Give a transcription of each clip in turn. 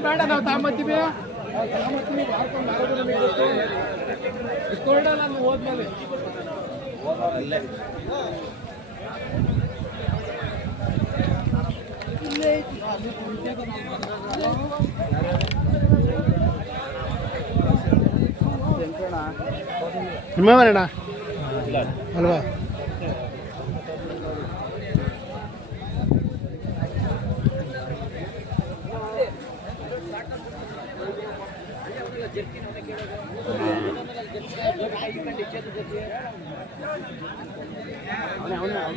ಬೇಡ ನಾವು ತಾಂಬತ್ತೀವಿ ತಾಂಬತ್ತೀವಿ ಹಾಕೊಂಡು ಮಾರೋದು ನಮಗೆ ಗೊತ್ತು ಇಸ್ಕೊಂಡ ನಾನು ಹೋದ್ಮೇಲೆ ನಿಮ್ಮವರಣ್ಣ ಅಲ್ವಾ هنا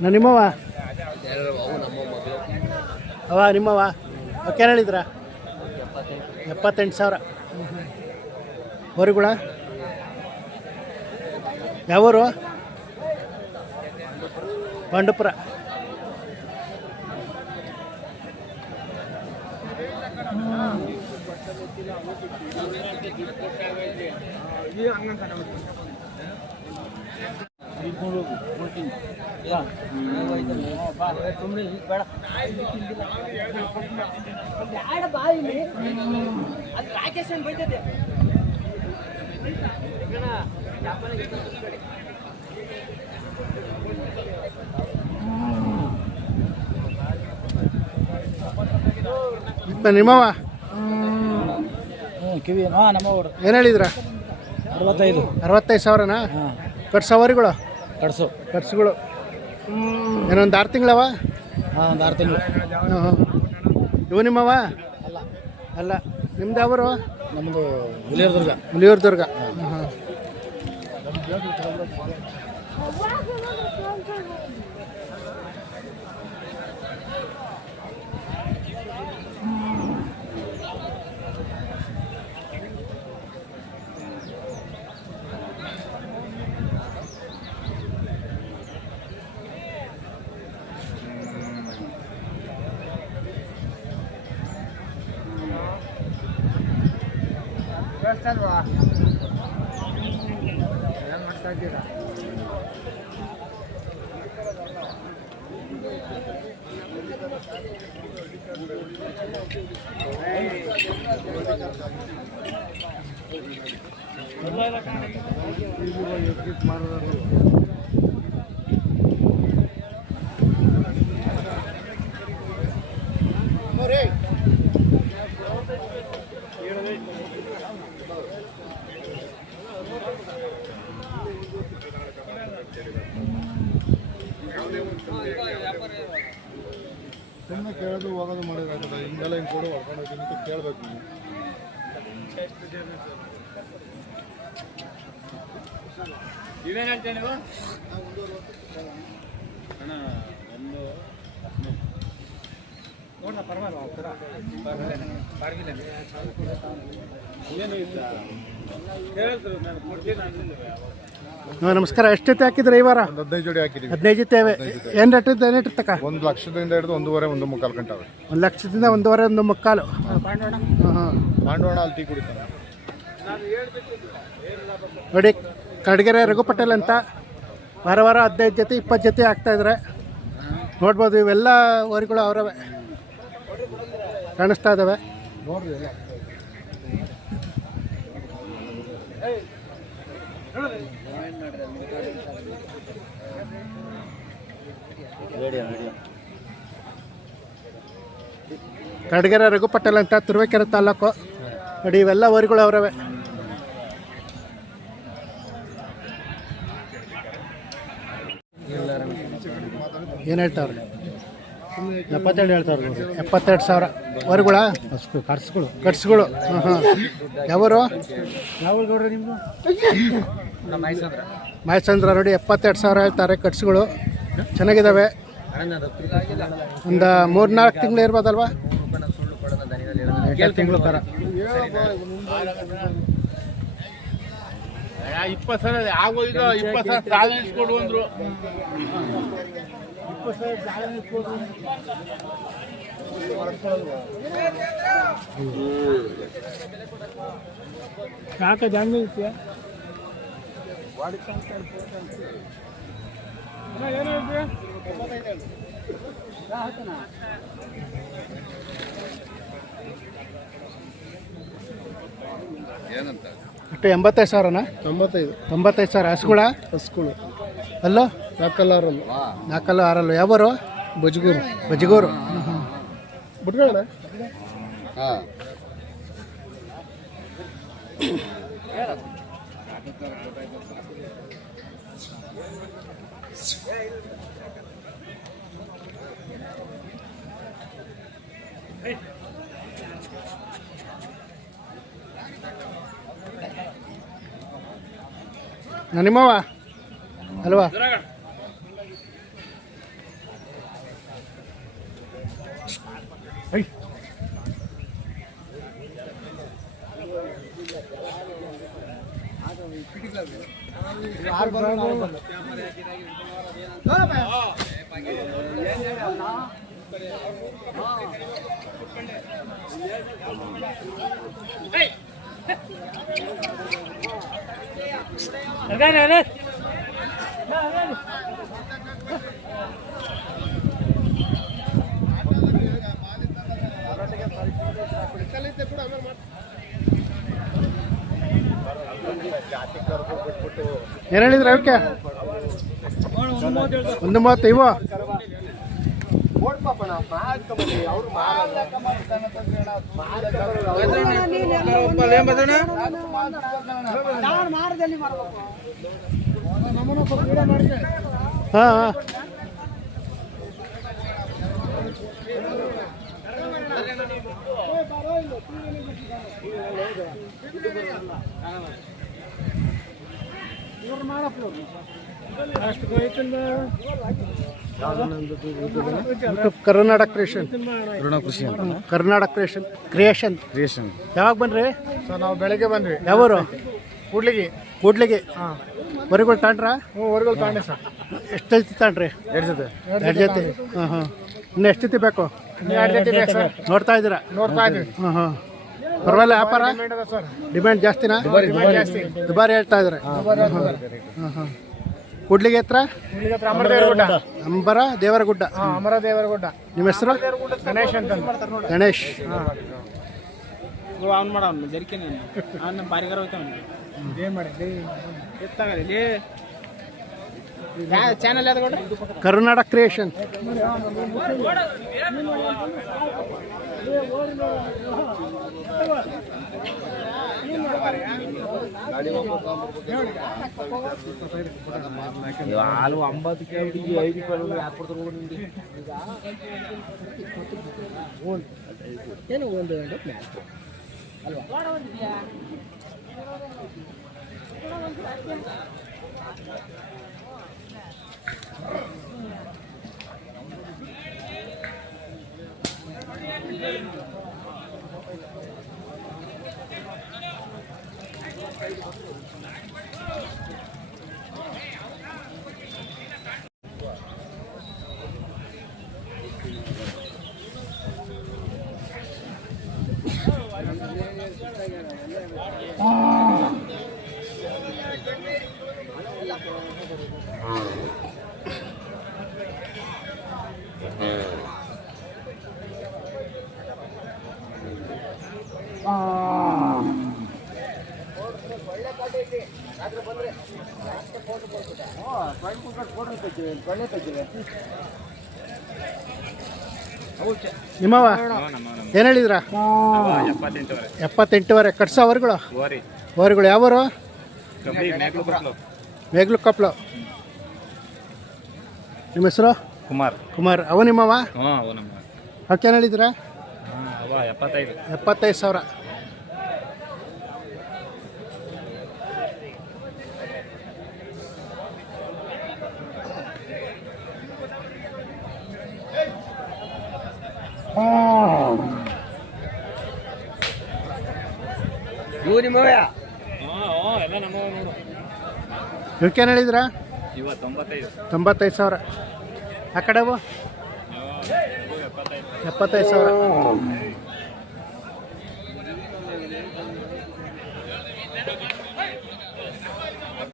ನಾ ನಿಮ್ಮವ ಅವ ನಿಮ್ಮವ ಅವಕ್ಕೇನು ಹೇಳಿದ್ರ? ಎಪ್ಪತ್ತೆಂಟು ಸಾವಿರ. ಹೊರಗುಳ ಯಾವೂರು ಪಾಂಡುಪುರ ನಿಮ್ಮವ ಕಿವಿ ಹಾಂ ಏನು ಹೇಳಿದ್ರ? ಅರವತ್ತೈದು. ಅರವತ್ತೈದು ಸಾವಿರನಾ? ಹಾಂ. ಸವಾರಿಗಳು? ಕಟ್ಸು. ಖರ್ಚುಗಳು ಏನೊಂದು ಆರು ತಿಂಗಳವ? ಹಾಂ ಒಂದು ಆರು ತಿಂಗಳು. ಇವು ನಿಮ್ಮವ? ಅಲ್ಲ. ಅಲ್ಲ. ನಿಮ್ದು ಯಾವರು? ನಮ್ಮದು ಹುಲಿಯರ್ದುರ್ಗ ಮುಲಿಯೂರು ದುರ್ಗ ಹಾಂ ಅಲ್ವಾ ಏನು ಮಾಡ್ತಾ ಇದ್ದೀರಾ ಸುಮ್ಮನೆ ಕೇಳೋದು ಹೋಗೋದು ಮಾಡೋದಾಗಲ್ಲ ಹಿಂಗೆಲ್ಲ ಹಿಂಗೆ ಕೊಡು, ಹೊಡ್ಕೊಂಡು ಅಂತ ಕೇಳಬೇಕು ನೀವು. ಇವೇನು ಹೇಳ್ತೇನೆ ನೀವು ನೋಡೋಣ ಪರವಾಗಿಲ್ಲ ಪರವಾಗಿಲ್ಲ ಏನು ಇಲ್ಲ ಹೇಳಿದ್ರು ನಾನು ಕೊಡ್ತೀನಿ ಅಂದಿಲ್ಲ ಹಾಂ ನಮಸ್ಕಾರ. ಎಷ್ಟು ಜೊತೆ ಹಾಕಿದ್ರೆ ಈ ವಾರ? ಒಂದು ಹದಿನೈದು ಜೋಡಿ ಹಾಕಿದ್ದೀವಿ ಹದಿನೈದು ಜೊತೆ ಏನು ರೇಟ್ ಏನು ರೇಟ್ ತಕ ಒಂದು ಲಕ್ಷದಿಂದ ಹಿಡಿದು ಒಂದೂವರೆ ಒಂದು ಮುಕ್ಕಾಲು ಗಂಟೆ ಒಂದು ಲಕ್ಷದಿಂದ ಒಂದೂವರೆ ಒಂದು ಮುಕ್ಕಾಲು. ಹಾಂ ಹಾಂ ಪಾಂಡವಣ ಅಲ್ಲಿ ಟೀ ನೋಡಿ ಕಡ್ಗೆರೆ ರಘು ಪಟೇಲ್ ಅಂತ ವಾರ ವಾರ ಹದಿನೈದು ಜೊತೆ ಇಪ್ಪತ್ತು ಜೊತೆ ಆಗ್ತಾಯಿದ್ರೆ ನೋಡ್ಬೋದು ಇವೆಲ್ಲ ವರಿಗಳು ಅವರವೇ. ಕಾಣಿಸ್ತಾ ಇದ್ದಾವೆ ನೋಡ್ರಿ ಎಲ್ಲ. ಕಡ್ಗೆರೆ ರಘುಪಟ್ಟಲ್ ಅಂತ ತುರುವೇಕೆರೆ ತಾಲೂಕು. ನೋಡಿ, ಇವೆಲ್ಲ ಊರುಗಳು ಅವರವೇ. ಏನು ಹೇಳ್ತಾವ್ರೆ? ಎಪ್ಪತ್ತೆರಡು ಹೇಳ್ತಾರೆ ಎಪ್ಪತ್ತೆರಡು ಸಾವಿರ. ವರ್ಗಳ ಅಷ್ಟು ಕಟ್ಸ್ಗಳು. ಹಾಂ ಹಾಂ ಯಾವರು? ಯಾವ ಗೌಡ್ರಿ ನಿಮ್ದು ಮಾಯಚಂದ್ರ ನೋಡಿ ಎಪ್ಪತ್ತೆರಡು ಸಾವಿರ ಹೇಳ್ತಾರೆ ಕಟ್ಸ್ಗಳು. ಚೆನ್ನಾಗಿದ್ದಾವೆ ಒಂದು ಮೂರು ನಾಲ್ಕು ತಿಂಗಳು ಇರ್ಬೋದಲ್ವಾ? ತಿಂಗಳು ಥರ ಇಪ್ಪತ್ತು ಸಾವಿರ ಆಗೋಯ್ತು ಇಪ್ಪತ್ತು ಸಾವಿರ ಸಾಲ ಇಸ್ಕೊಡು ಅಂದ್ರು. ಕಾಕ ಜಾಂಗಿ ಇಟ್ಟು ಎಂಬತ್ತೈದು ಸಾವಿರನಾ? ತೊಂಬತ್ತೈದು. ತೊಂಬತ್ತೈದು ಸಾವಿರ. ಹಸುಗಳ? ಹಸ್ಗಳು. ಅಲ್ಲೋ ನಾಲ್ಕಲ್ಲಾರಲ್ಲ ನಾಲ್ಕಲ್ಲು ಆರಲ್ಲು. ಯಾವರು? ಬಜ್ಗೂರು. ಬಜಿಗೂರು. ಬಿಟ್ಕೊಳ್ಳ ನಿಮ್ಮವ ಅಲ್ವಾ Hey! ಏನು ಹೇಳಿದ್ರಿ ಅವಕ್ಕೆ ಒಂದು ಮಾತು ಇವ ಹಾಂ ಹಾಂ. ಕರ್ನಾಟಕ ಕ್ರಿಯೇಷನ್ ಕೃಷಿ ಕರ್ನಾಟಕ ಕ್ರಿಯೇಷನ್ ಕ್ರಿಯೇಷನ್ ಕ್ರಿಯೇಷನ್ ಯಾವಾಗ ಬನ್ರಿ ಸರ್ ನಾವು ಬೆಳಗ್ಗೆ ಬಂದ್ವಿ. ಯಾವರು? ಕೂಡ್ಲಿಗೆ. ಕೂಡ್ಲಿಗೆ. ಹಾಂ. ವರಿಗಳು ತಾಂಡ್ರ? ಹ್ಞೂ ಹೊರಗಲ್ ತಾಂಡೆ ಸರ್. ಎಷ್ಟು ಜೊತೆ ತಾಂಡ್ರಿ? ಎರಡು ಜೊತೆ. ಎರಡು ಜೊತೆ ಹಾಂ ಹಾಂ ಇನ್ನು ಎಷ್ಟು ಜೊತೆ ಬೇಕು? ಎರಡು ಜೊತೆ ಬೇಕು ಸರ್. ನೋಡ್ತಾ ಇದ್ದೀರಾ? ನೋಡ್ತಾ ಇದ್ದೀವಿ. ಹಾಂ ಹಾಂ ಪರವಾಗಿಲ್ಲ ವ್ಯಾಪಾರ? ಡಿಮ್ಯಾಂಡ್ ಜಾಸ್ತಿನಾ? ದುಬಾರಿ ಹೇಳ್ತಾ ಇದ್ದಾರೆ. ಕುಡ್ಲಿಗೆ ಹತ್ರ? ಅಂಬರ ದೇವರಗುಡ್ಡ ಗುಡ್ಡ. ಅಮರ ದೇವರಗುಡ್ಡ ನಿಮ್ಮ ಹೆಸರು? ಗಣೇಶ್ ಅಂತ. ಗಣೇಶ್. ಅವ್ನು ಮಾಡ ಅವ್ನು ಜರಿಕೆನೆ ಅವ್ನು. ಬಾರಿಗಾರ ಹೋಯ್ತಾವ ಏನು ಮಾಡಿದ್ರಿ ಎತ್ತಾಗಲಿ ಚಾನಲ್ ಯಾವ್ದು ಕೊಡ್ರಿ ಕರ್ನಾಟಕ ಕ್ರಿಯೇಷನ್. ಹಾಲು ಒಂಬತ್ತು ಕೆ ಐದು ರೂಪಾಯಿ ಯಾಕೆ ಕೊಡ್ತಾರೆ ಏನು ಒಂದು Ah! ನಿಮ್ಮವ ಏನು ಹೇಳಿದ್ರ? ಎಪ್ಪತ್ತೆಂಟುವರೆ. ಕಟ್ಸೋ ಅವರುಗಳು. ಅವರುಗಳು ಯಾವರು? ಮೇಗ್ಲು ಕಪ್ಲು. ನಿಮ್ಮ ಹೆಸರು? ಕುಮಾರ್. ಕುಮಾರ್. ಅವ ನಿಮ್ಮವ ಅವಕ್ಕೇನು ಹೇಳಿದ್ರ? ಎಪ್ಪತ್ತೈದು ಸಾವಿರ. ಇವು ನಿಮ್ಮವ್ಯಾ ಇವಕ್ಕೇನು ಹೇಳಿದ್ರ? ತೊಂಬತ್ತೈದು ಸಾವಿರ. ಆ ಕಡೆವು? ಎಪ್ಪತ್ತೈದು ಸಾವಿರ.